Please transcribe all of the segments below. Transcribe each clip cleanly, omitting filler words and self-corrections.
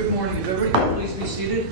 Good morning. If everybody could please be seated.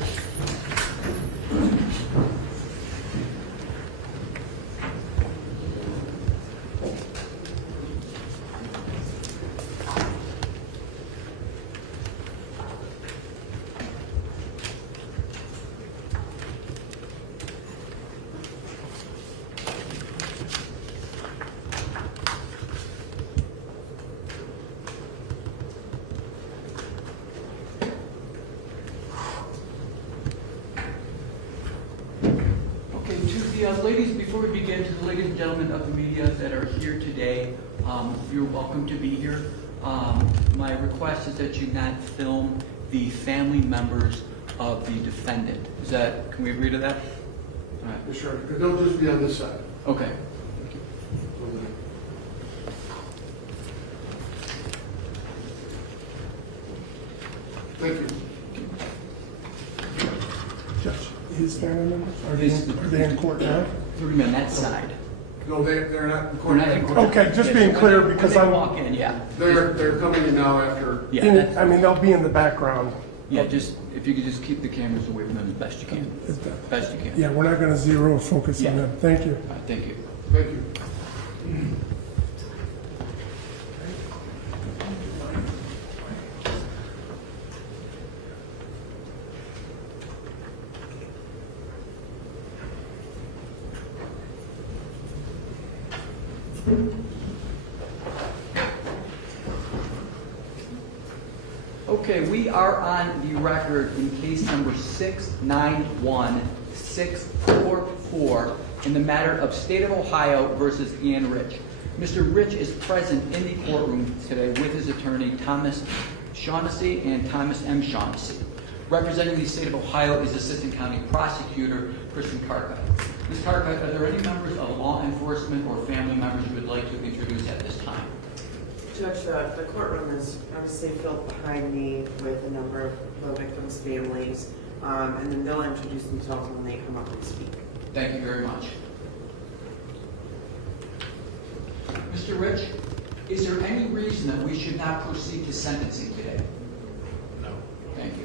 Ladies, before we begin, to the ladies and gentlemen of the media that are here today, you're welcome to be here. My request is that you not film the family members of the defendant. Can we agree to that? All right. Sure. Don't just be on this side. Okay. Thank you. Judge, his family members, are they in court now? They're on that side. No, they're not in We're not in court. court. Okay, just being clear, because when I'm- they walk in, yeah. They're coming in now after. Yeah, I mean, they'll be in the background. yeah. Just if you could just keep the cameras away from them as best you can. Best you can. Yeah, we're not going to zero focus on Yeah. them. Thank you. All right, thank you. Thank you. Okay, we are on the record in case number 691644 in the matter of State of Ohio versus Ian Rich. Mr. Rich is present in the courtroom today with his attorney, Thomas Shaughnessy and Thomas M. Shaughnessy. Representing the State of Ohio is Assistant County Prosecutor Kristen Cartwright. Ms. Cartwright, are there any members of law enforcement or family members you would like to introduce at this time? Judge, the courtroom is obviously filled behind me with a number of the victims' families, and then they'll introduce themselves when they come up and speak. Thank you very much. Mr. Rich, is there any reason that we should not proceed to sentencing today? No. Thank you.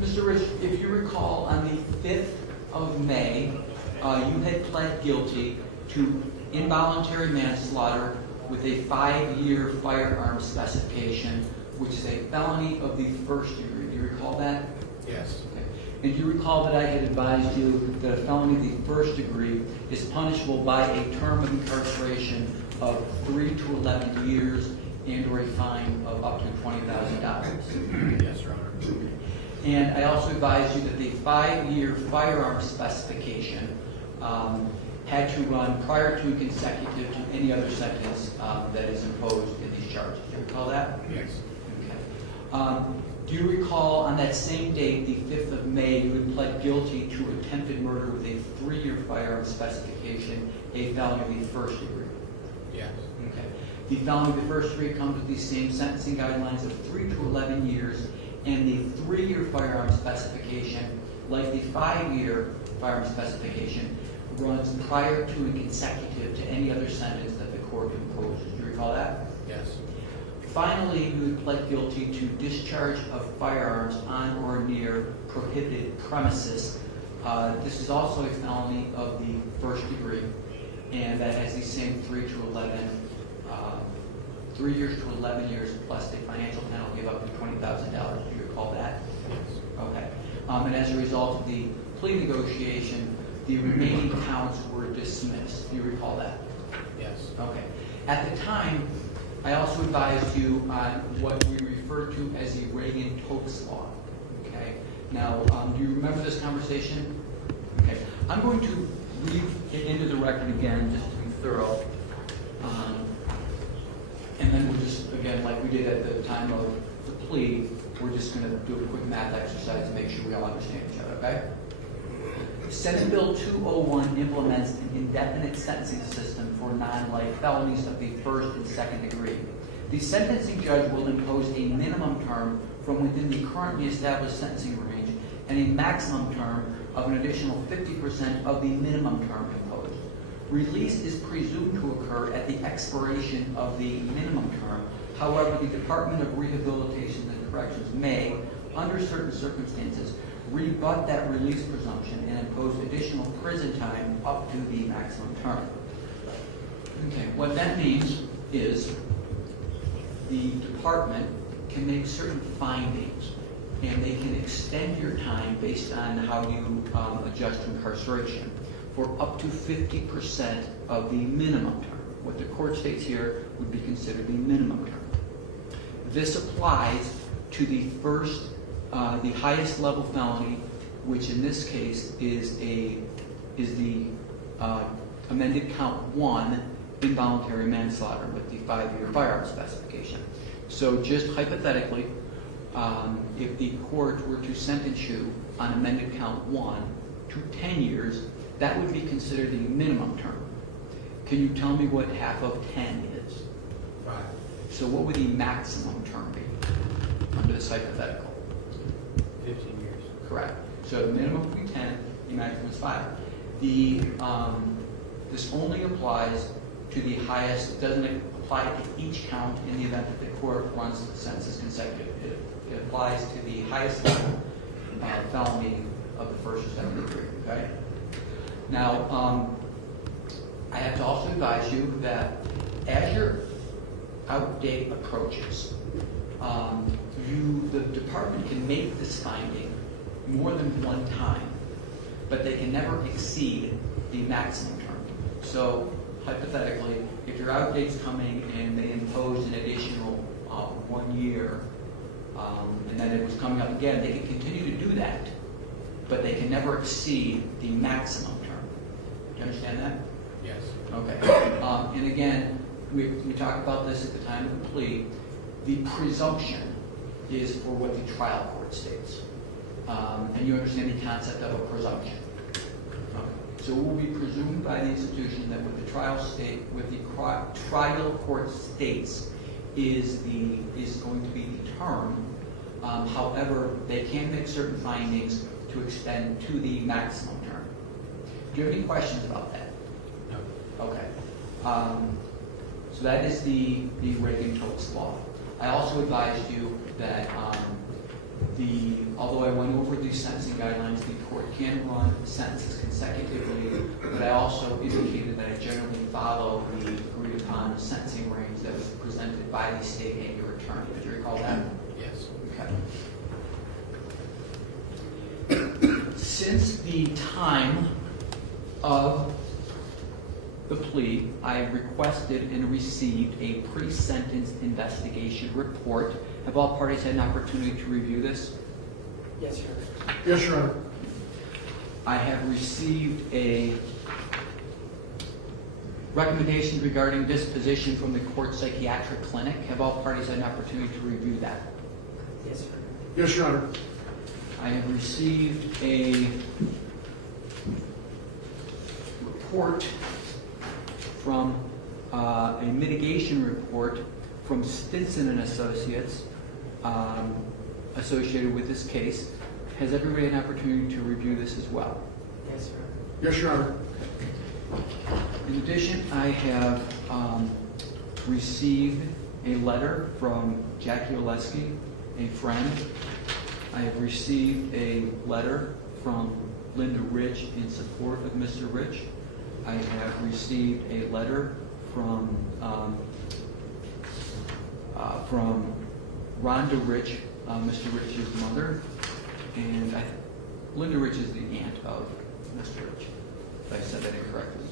Mr. Rich, if you recall, on the 5th of May, you had pled guilty to involuntary manslaughter with a 5-year firearm specification, which is a felony of the first degree. Do you recall that? Yes. Okay. And do you recall that I had advised you that a felony of the first degree is punishable by a term of incarceration of 3 to 11 years and or a fine of up to $20,000? Yes, Your Honor. And I also advised you that the 5-year firearm specification had to run prior to and consecutive to any other sentence that is imposed in these charges. Do you recall that? Yes. Okay. Do you recall on that same date, the 5th of May, you had pled guilty to attempted murder with a 3-year firearm specification, a felony of the first degree? Yes. Okay. The felony of the first degree comes with the same sentencing guidelines of 3 to 11 years, and the 3-year firearm specification, like the 5-year firearm specification, runs prior to and consecutive to any other sentence that the court imposes. Do you recall that? Yes. Finally, you had pled guilty to discharge of firearms on or near prohibited premises. This is also a felony of the first degree, and that has the same 3 to 11, 3 years to 11 years, plus a financial penalty of up to $20,000. Do you recall that? Yes. Okay. And as a result of the plea negotiation, the remaining counts were dismissed. Do you recall that? Yes. Okay. At the time, I also advised you on what we refer to as the Reagan-Tokes law. Okay. Now, do you remember this conversation? Okay. I'm going to read it into the record again, just to be thorough. And then we'll just, again, like we did at the time of the plea, we're just going to do a quick math exercise to make sure we all understand each other, okay? Senate Bill 201 implements an indefinite sentencing system for non-life felonies of the first and second degree. The sentencing judge will impose a minimum term from within the currently established sentencing range and a maximum term of an additional 50% of the minimum term imposed. Release is presumed to occur at the expiration of the minimum term. However, the Department of Rehabilitation and Corrections may, under certain circumstances, rebut that release presumption and impose additional prison time up to the maximum term. Okay, what that means is the department can make certain findings and they can extend your time based on how you adjust to incarceration for up to 50% of the minimum term. What the court states here would be considered the minimum term. This applies to the highest level felony, which in this case is the amended count 1 involuntary manslaughter with the 5-year firearm specification. So just hypothetically, if the court were to sentence you on amended count 1 to 10 years, that would be considered the minimum term. Can you tell me what half of 10 is? 5. So what would the maximum term be under this hypothetical? 15 years. Correct. So the minimum would be 10, the maximum is 5. This only applies to the highest. It doesn't apply to each count in the event that the court runs the sentences consecutive. It applies to the highest level felony of the first or second degree. Okay. Now, I have to also advise you that as your out date approaches, the department can make this finding more than one time, but they can never exceed the maximum term. So hypothetically, if your out date's coming and they impose an additional 1 year, and then it was coming up again, they can continue to do that, but they can never exceed the maximum term. Do you understand that? Yes. Okay. And again, we talked about this at the time of the plea. The presumption is for what the trial court states. And you understand the concept of a presumption. Okay. So it will be presumed by the institution that what the trial court states is going to be the term. However, they can make certain findings to extend to the maximum term. Do you have any questions about that? No. Okay. So that is the Reagan-Tokes law. I also advised you that although I went over the sentencing guidelines, the court can run sentences consecutively, but I also indicated that I generally follow the agreed upon sentencing range that was presented by the state and your attorney. Did you recall that? Yes. Okay. Since the time of the plea, I requested and received a pre-sentence investigation report. Have all parties had an opportunity to review this? Yes, sir. Yes, Your Honor. I have received a recommendation regarding disposition from the court psychiatric clinic. Have all parties had an opportunity to review that? Yes, sir. Yes, Your Honor. I have received a report from a mitigation report from Stinson and Associates associated with this case. Has everybody had an opportunity to review this as well? Yes, sir. Yes, Your Honor. In addition, I have received a letter from Jackie Oleski, a friend. I have received a letter from Linda Rich in support of Mr. Rich. I have received a letter from Rhonda Rich, Mr. Rich's mother, and Linda Rich is the aunt of Mr. Rich. If I said that incorrectly.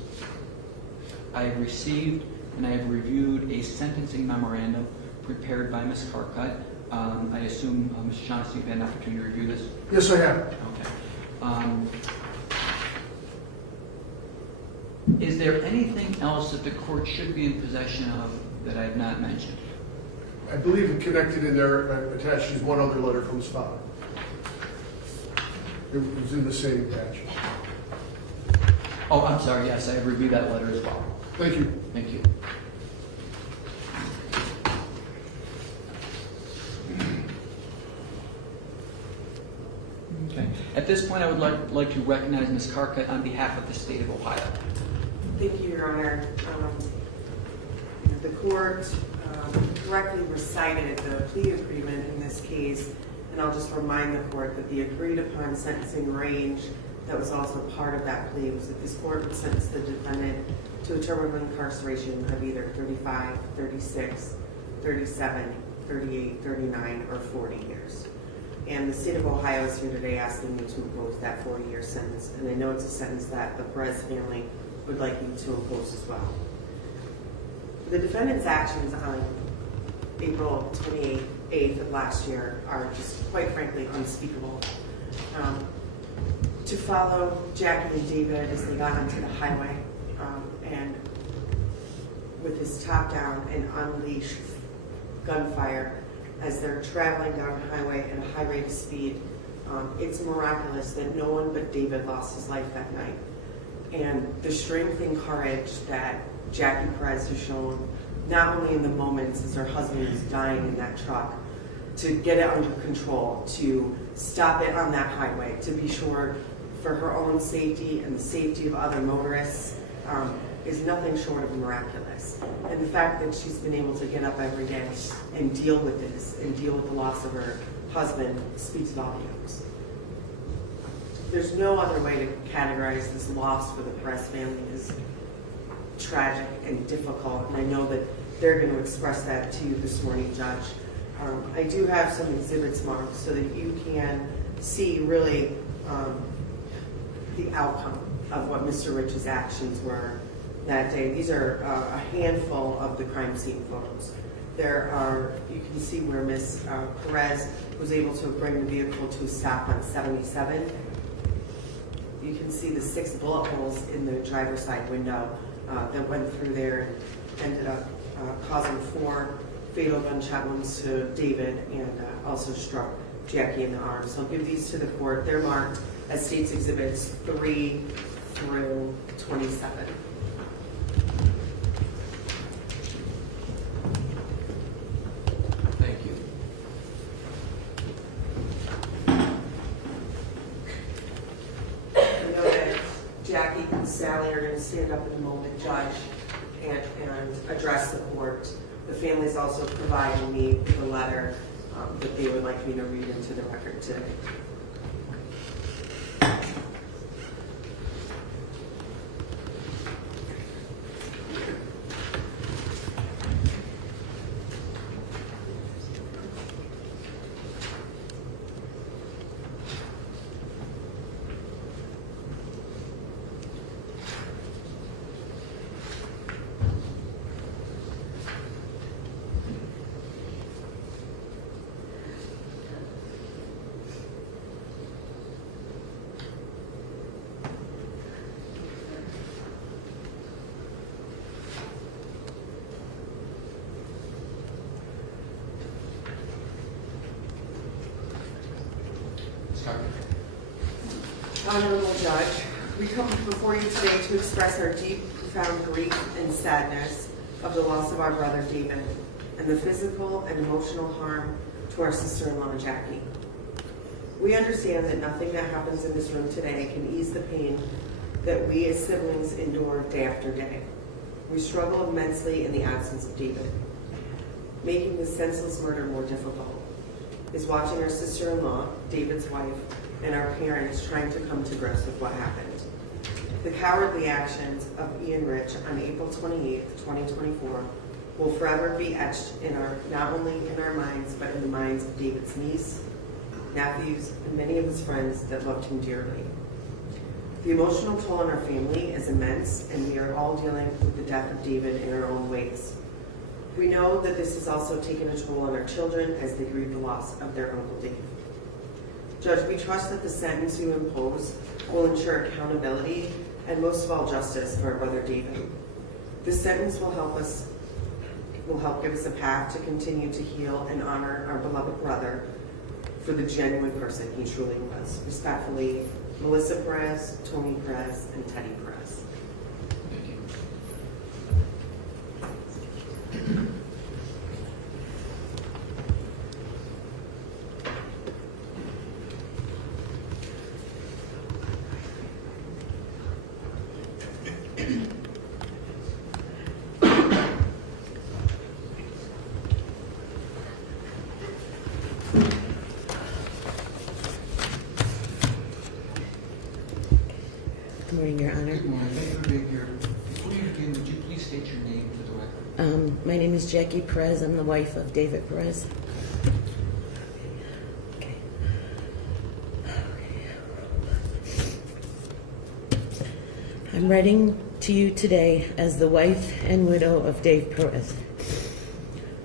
I have received and I have reviewed a sentencing memorandum prepared by Ms. Carcutt. I assume, Ms. Shaughnessy, you've had an opportunity to review this? Yes, I have. Okay. Is there anything else that the court should be in possession of that I have not mentioned? I believe connected in there, attached is one other letter from his father. It was in the same batch. Oh, I'm sorry, yes, I have reviewed that letter as well. Thank you. Thank you. Okay. At this point, I would like to recognize Ms. Carcutt on behalf of the state of Ohio. Thank you, Your Honor. The court correctly recited the plea agreement in this case, and I'll just remind the court that the agreed upon sentencing range that was also part of that plea was that this court would sentence the defendant to a term of incarceration of either 35, 36, 37, 38, 39, or 40 years. And the state of Ohio is here today asking you to impose that 40-year sentence, and I know it's a sentence that the Perez family would like you to impose as well. The defendant's actions on April 28th of last year are just, quite frankly, unspeakable. To follow Jackie and David as they got onto the highway and with his top down and unleash gunfire as they're traveling down the highway at a high rate of speed, it's miraculous that no one but David lost his life that night. And the strength and courage that Jackie Perez has shown, not only in the moments as her husband is dying in that truck, to get it under control, to stop it on that highway, to be sure for her own safety and the safety of other motorists, is nothing short of miraculous. And the fact that she's been able to get up every day and deal with this and deal with the loss of her husband speaks volumes. There's no other way to categorize this loss for the Perez family as tragic and difficult, and I know that they're going to express that to you this morning, Judge. I do have some exhibits marked so that you can see really the outcome of what Mr. Rich's actions were that day. These are a handful of the crime scene photos. There are, you can see where Ms. Perez was able to bring the vehicle to a stop on 77. You can see the 6 bullet holes in the driver's side window that went through there and ended up causing 4 fatal gunshot wounds to David and also struck Jackie in the arm. So I'll give these to the court. They're marked as State's Exhibits 3 through 27. Thank you. I know that Jackie and Sally are going to stand up in a moment, Judge, and address the court. The family's also providing me with a letter that they would like me to read into the record today. Honorable Judge, we come before you today to express our deep, profound grief and sadness of the loss of our brother David and the physical and emotional harm to our sister-in-law Jackie. We understand that nothing that happens in this room today can ease the pain that we as siblings endure day after day. We struggle immensely in the absence of David. Making this senseless murder more difficult is watching our sister-in-law, David's wife, and our parents trying to come to grips with what happened. The cowardly actions of Ian Rich on April 28th, 2024 will forever be etched in not only in our minds, but in the minds of David's niece, nephews, and many of his friends that loved him dearly. The emotional toll on our family is immense, and we are all dealing with the death of David in our own ways. We know that this has also taken a toll on our children as they grieve the loss of their Uncle Dave. Judge, we trust that the sentence you impose will ensure accountability and most of all justice for our brother David. This sentence will help give us a path to continue to heal and honor our beloved brother for the genuine person he truly was. Respectfully, Melissa Perez, Tony Perez, and Teddy Perez. Thank you. Good morning, Your Honor. Good morning. Thank you for being here. Before you begin, would you please state your name for the record? My name is Jackie Perez. I'm the wife of David Perez. Okay. I'm writing to you today as the wife and widow of Dave Perez,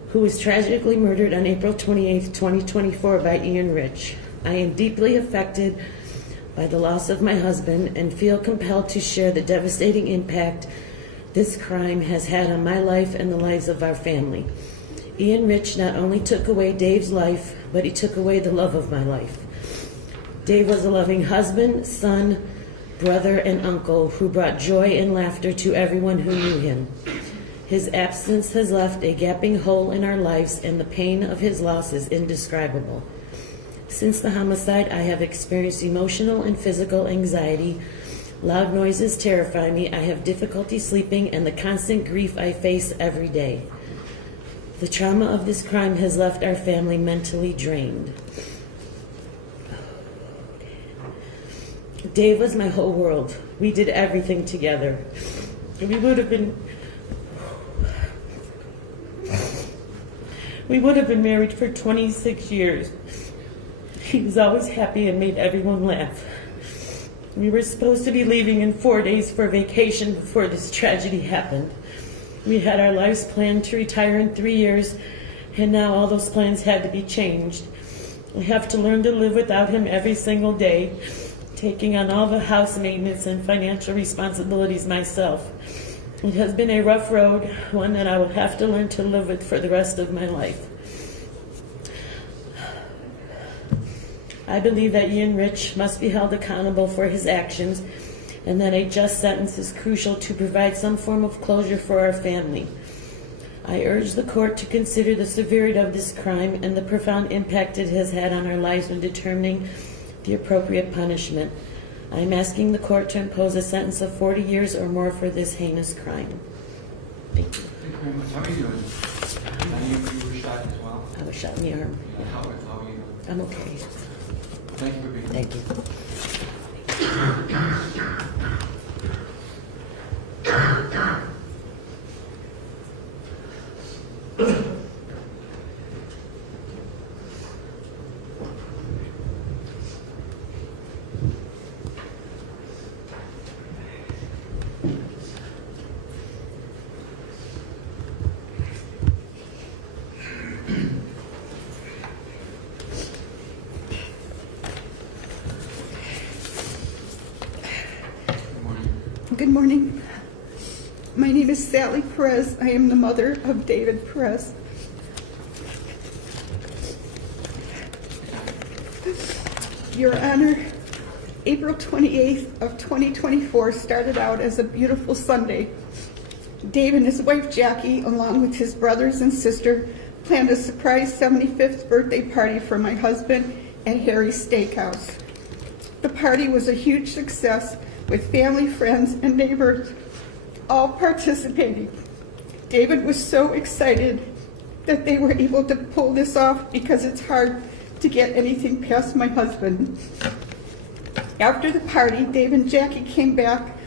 who was tragically murdered on April 28, 2024 by Ian Rich. I am deeply affected by the loss of my husband and feel compelled to share the devastating impact this crime has had on my life and the lives of our family. Ian Rich not only took away Dave's life, but he took away the love of my life. Dave was a loving husband, son, brother, and uncle who brought joy and laughter to everyone who knew him. His absence has left a gaping hole in our lives, and the pain of his loss is indescribable. Since the homicide, I have experienced emotional and physical anxiety. Loud noises terrify me. I have difficulty sleeping and the constant grief I face every day. The trauma of this crime has left our family mentally drained. Dave was my whole world. We did everything together. We would have been married for 26 years. He was always happy and made everyone laugh. We were supposed to be leaving in 4 days for vacation before this tragedy happened. We had our lives planned to retire in 3 years, and now all those plans had to be changed. I have to learn to live without him every single day, taking on all the house maintenance and financial responsibilities myself. It has been a rough road, one that I will have to learn to live with for the rest of my life. I believe that Ian Rich must be held accountable for his actions and that a just sentence is crucial to provide some form of closure for our family. I urge the court to consider the severity of this crime and the profound impact it has had on our lives when determining the appropriate punishment. I am asking the court to impose a sentence of 40 years or more for this heinous crime. Thank you. Thank you very much. How are you doing? You were shot as well? I was shot in the arm. How are you doing? I'm okay. Thank you for being here. Thank you. Good morning. My name is Sally Perez. I am the mother of David Perez. Your Honor, April 28th of 2024 started out as a beautiful Sunday. Dave and his wife Jackie, along with his brothers and sister, planned a surprise 75th birthday party for my husband at Harry's Steakhouse. The party was a huge success, with family, friends, and neighbors all participating. David was so excited that they were able to pull this off because it's hard to get anything past my husband. After the party, Dave and Jackie came back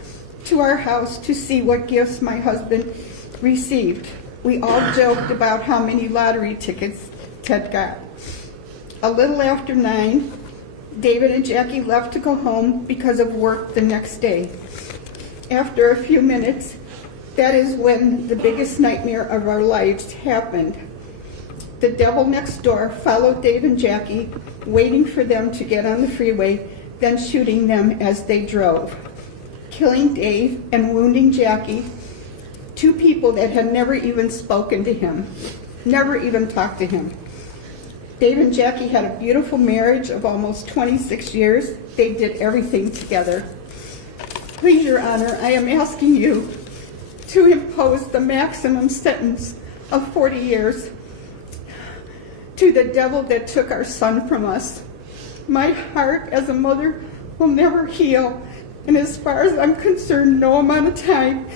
to our house to see what gifts my husband received. We all joked about how many lottery tickets Ted got. A little after 9, David and Jackie left to go home because of work the next day. After a few minutes, that is when the biggest nightmare of our lives happened. The devil next door followed Dave and Jackie, waiting for them to get on the freeway, then shooting them as they drove, killing Dave and wounding Jackie, two people that had never even spoken to him, never even talked to him. Dave and Jackie had a beautiful marriage of almost 26 years. They did everything together. Please, Your Honor, I am asking you to impose the maximum sentence of 40 years to the devil that took our son from us. My heart as a mother will never heal, and as far as I'm concerned, no amount of time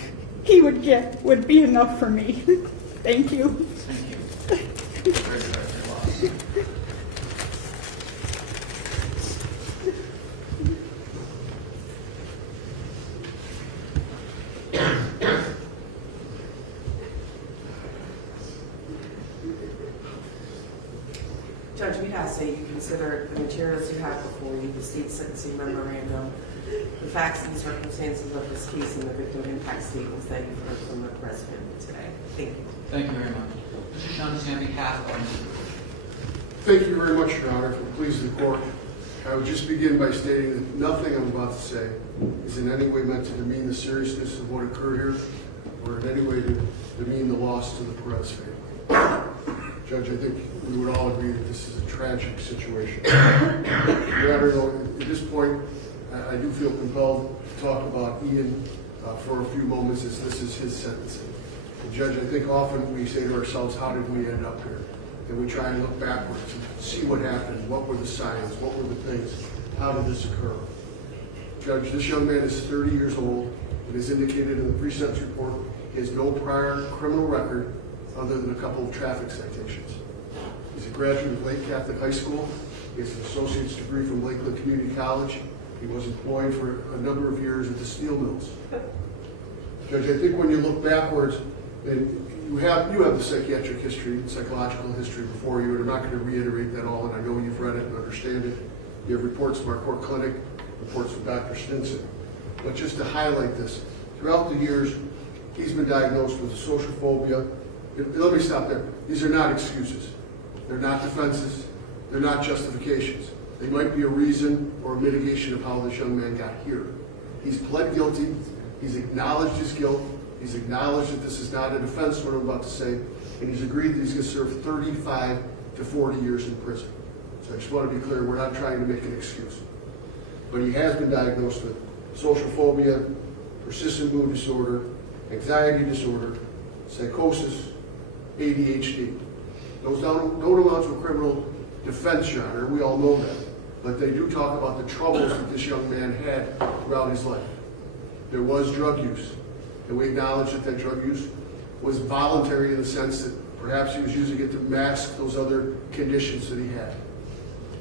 he would get would be enough for me. Thank you. considered the materials you have before you, the state sentencing memorandum, the facts and circumstances of this case, and the victim impact statements that you've heard from the president today. Thank you. Thank you very much. Mr. Shaughnessy, on behalf of Thank you very much, Your Honor, for pleasing the court. I would just begin by stating that nothing I'm about to say is in any way meant to demean the seriousness of what occurred here, or in any way to demean the loss to the Perez family. Judge, I think we would all agree that this is a tragic situation. Your Honor, though, at this point, I do feel compelled to talk about Ian for a few moments, as this is his sentencing. And Judge, I think often we say to ourselves, how did we end up here? And we try and look backwards and see what happened, what were the signs, what were the things, how did this occur? Judge, this young man is 30 years old. It is indicated in the pre-sentence report he has no prior criminal record other than a couple of traffic citations. He's a graduate of Lake Catholic High School. He has an associate's degree from Lakeland Community College. He was employed for a number of years at the steel mills. Judge, I think when you look backwards, and you have the psychiatric history, psychological history before you, and I'm not going to reiterate that all, and I know you've read it and understand it. You have reports from our court clinic, reports from Dr. Stinson. But just to highlight this, throughout the years, he's been diagnosed with social phobia. Let me stop there. These are not excuses. They're not defenses. They're not justifications. They might be a reason or a mitigation of how this young man got here. He's pled guilty. He's acknowledged his guilt. He's acknowledged that this is not a defense, what I'm about to say, and he's agreed that he's going to serve 35 to 40 years in prison. So I just want to be clear, we're not trying to make an excuse. But he has been diagnosed with social phobia, persistent mood disorder, anxiety disorder, psychosis, ADHD. Those don't amount to a criminal defense, Your Honor. We all know that. But they do talk about the troubles that this young man had throughout his life. There was drug use. And we acknowledge that drug use was voluntary in the sense that perhaps he was using it to mask those other conditions that he had.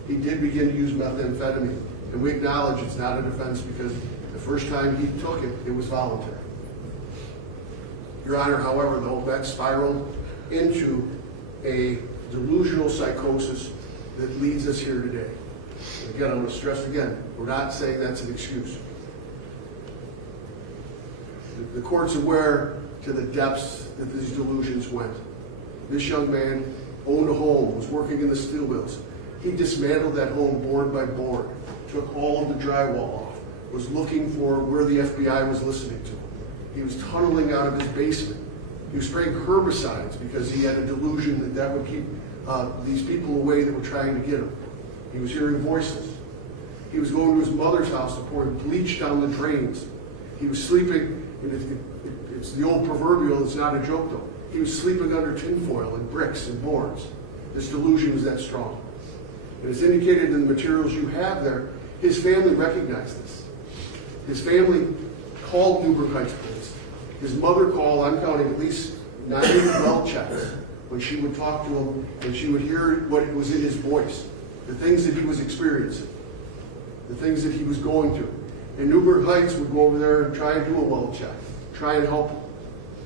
He did begin to use methamphetamine, and we acknowledge it's not a defense because the first time he took it, it was voluntary. Your Honor, however, though, that spiraled into a delusional psychosis that leads us here today. And again, I'm going to stress again, we're not saying that's an excuse. The court's aware to the depths that these delusions went. This young man owned a home, was working in the steel mills. He dismantled that home board by board, took all of the drywall off, was looking for where the FBI was listening to him. He was tunneling out of his basement. He was spraying herbicides because he had a delusion that would keep these people away that were trying to get him. He was hearing voices. He was going to his mother's house to pour bleach down the drains. He was sleeping. It's the old proverbial, it's not a joke though. He was sleeping under tinfoil and bricks and boards. This delusion was that strong. And as indicated in the materials you have there, his family recognized this. His family called Newburgh Heights police. His mother called, I'm counting at least 9 well checks when she would talk to him and she would hear what was in his voice, the things that he was experiencing, the things that he was going through. And Newburgh Heights would go over there and try and do a well check, try and help him.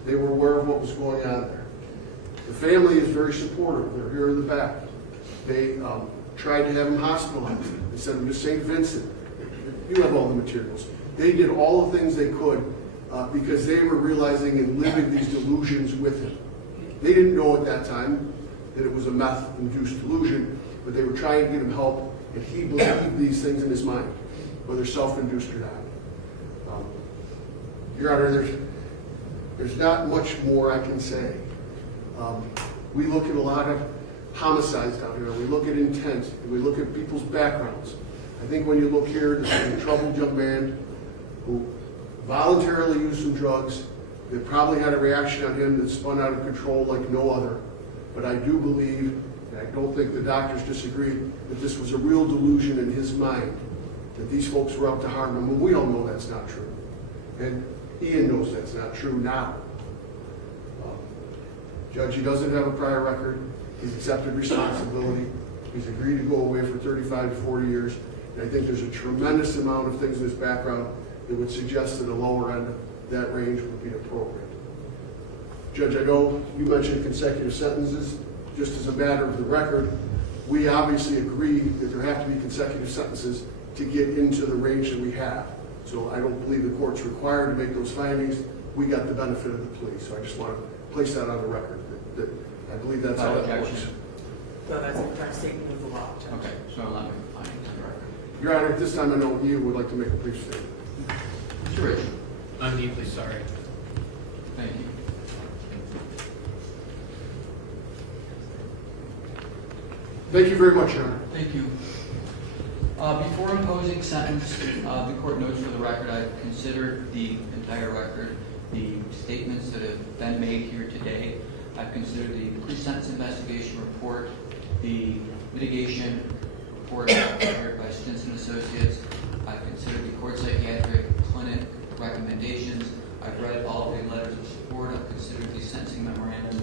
They were aware of what was going on there. The family is very supportive. They're here in the back. They tried to have him hospitalized. They sent him to St. Vincent. You have all the materials. They did all the things they could because they were realizing and living these delusions with him. They didn't know at that time that it was a meth-induced delusion, but they were trying to get him help, and he believed these things in his mind, whether self-induced or not. Your Honor, there's not much more I can say. We look at a lot of homicides down here. We look at intent, and we look at people's backgrounds. I think when you look here, this is a troubled young man who voluntarily used some drugs that probably had a reaction on him that spun out of control like no other. But I do believe, and I don't think the doctors disagree, that this was a real delusion in his mind, that these folks were up to harm him. And we all know that's not true. And Ian knows that's not true now. Judge, he doesn't have a prior record. He's accepted responsibility. He's agreed to go away for 35 to 40 years. And I think there's a tremendous amount of things in his background that would suggest that a lower end of that range would be appropriate. Judge, I know you mentioned consecutive sentences. Just as a matter of the record, we obviously agree that there have to be consecutive sentences to get into the range that we have. So I don't believe the court's required to make those findings. We got the benefit of the plea. So I just want to place that on the record, that I believe that's how it works. So that's a correct statement of the law, Judge. Okay, so allow me to find it on the record. Your Honor, at this time, I know you would like to make a brief statement. Mr. Rich? I'm deeply sorry. Thank you. Thank you very much, Your Honor. Thank you. Before imposing sentence, the court notes for the record, I've considered the entire record, the statements that have been made here today. I've considered the pre-sentence investigation report, the mitigation report prepared by Stinson Associates. I've considered the court psychiatric clinic recommendations. I've read all of the letters of support. I've considered the sentencing memorandum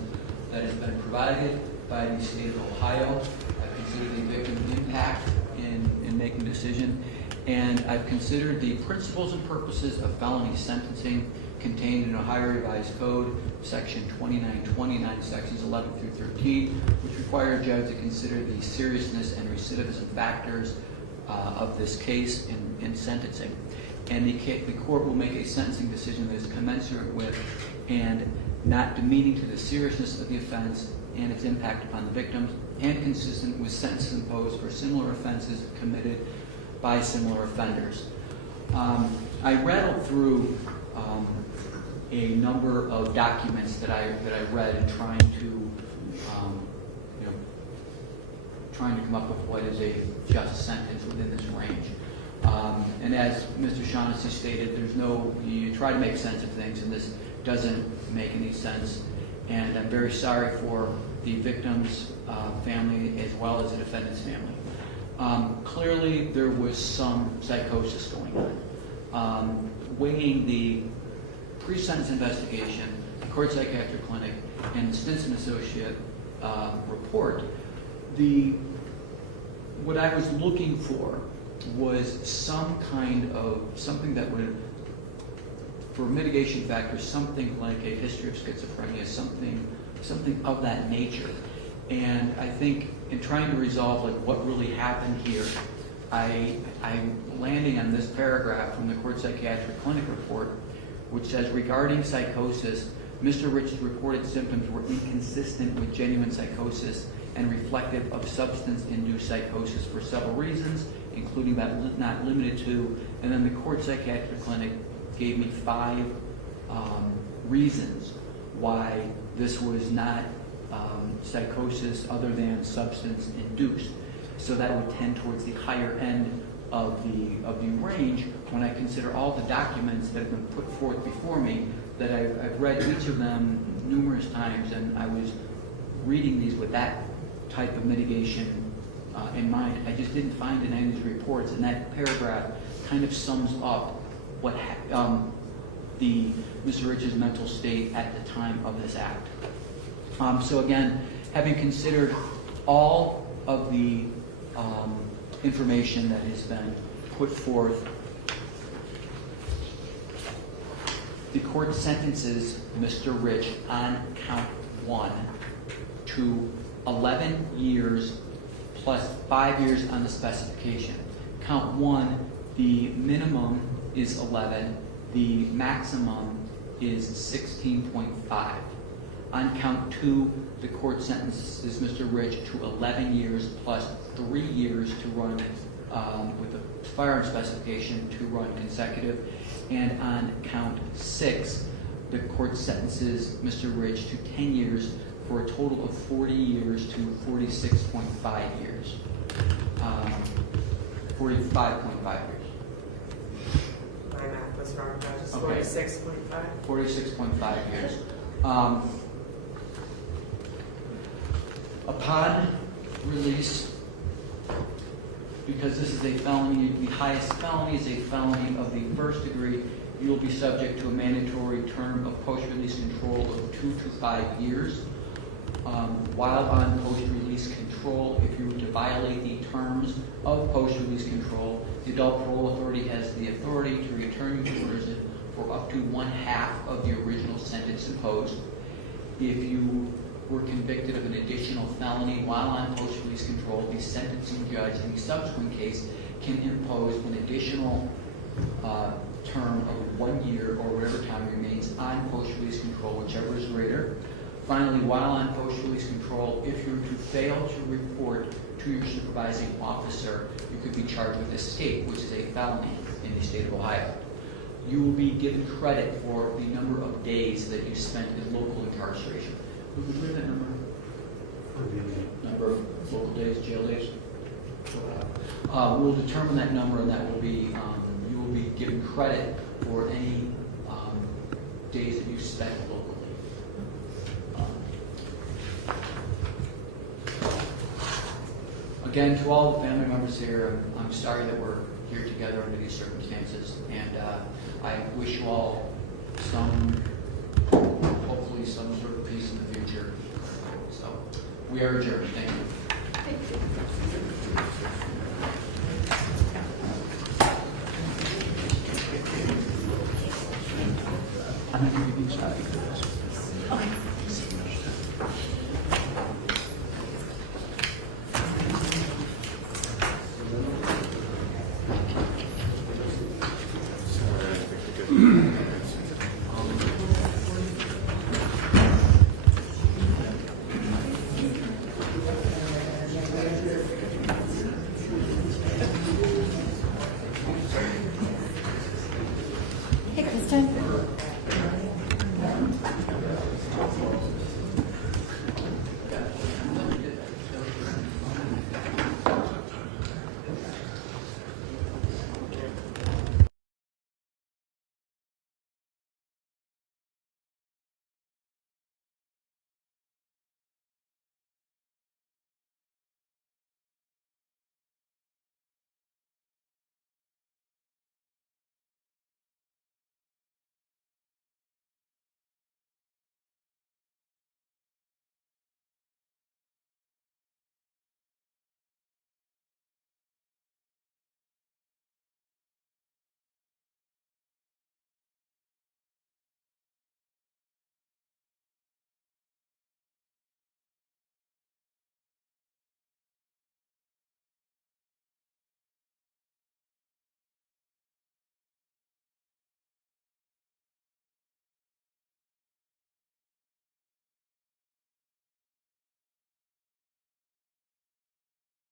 that has been provided by the state of Ohio. I've considered the victim impact in making a decision. And I've considered the principles and purposes of felony sentencing contained in Ohio Revised Code, Section 2929, Sections 11 through 13, which require a judge to consider the seriousness and recidivism factors of this case in sentencing. And the court will make a sentencing decision that is commensurate with and not demeaning to the seriousness of the offense and its impact upon the victims, and consistent with sentences imposed for similar offenses committed by similar offenders. I rattled through a number of documents that I read in trying to come up with what is a just sentence within this range. And as Mr. Shaughnessy stated, you try to make sense of things, and this doesn't make any sense. And I'm very sorry for the victim's family as well as the defendant's family. Clearly, there was some psychosis going on. Weighing the pre-sentence investigation, the court psychiatric clinic, and Stinson Associate report, what I was looking for was some kind of something that would, for mitigation factors, something like a history of schizophrenia, something of that nature. And I think in trying to resolve what really happened here, I'm landing on this paragraph from the court psychiatric clinic report, which says, regarding psychosis, Mr. Rich's reported symptoms were inconsistent with genuine psychosis and reflective of substance-induced psychosis for several reasons, including but not limited to. And then the court psychiatric clinic gave me 5 reasons why this was not psychosis other than substance-induced. So that would tend towards the higher end of the range when I consider all the documents that have been put forth before me, that I've read each of them numerous times, and I was reading these with that type of mitigation in mind. I just didn't find in any of these reports, and that paragraph kind of sums up what Mr. Rich's mental state at the time of this act. So again, having considered all of the information that has been put forth, the court sentences Mr. Rich on count 1 to 11 years plus 5 years on the specification. Count 1, the minimum is 11, the maximum is 16.5. On count 2, the court sentences Mr. Rich to 11 years plus 3 years to run with the firearm specification to run consecutive. And on count 6, the court sentences Mr. Rich to 10 years for a total of 40 years to 46.5 years. 45.5 years. My math was wrong, Judge. It's Okay. 46.5. 46.5 years. Upon release, because this is a felony, the highest felony is a felony of the first degree, you will be subject to a mandatory term of post-release control of 2 to 5 years. While on post-release control, if you were to violate the terms of post-release control, the adult parole authority has the authority to return you to prison for up to 1/2 of the original sentence imposed. If you were convicted of an additional felony while on post-release control, the sentencing judge in the subsequent case can impose an additional term of 1 year or whatever time remains on post-release control, whichever is greater. Finally, while on post-release control, if you were to fail to report to your supervising officer, you could be charged with escape, which is a felony in the state of Ohio. You will be given credit for the number of days that you spent in local incarceration. Who would give that number? Number of local days, jail days? We'll determine that number, and that will be, you will be given credit for any days that you spent locally. Again, to all the family members here, I'm sorry that we're here together under these circumstances, and I wish you all hopefully some sort of peace in the future. So, we are adjourned. Thank you. I'm not going to be sorry for this. Hey, Kristen.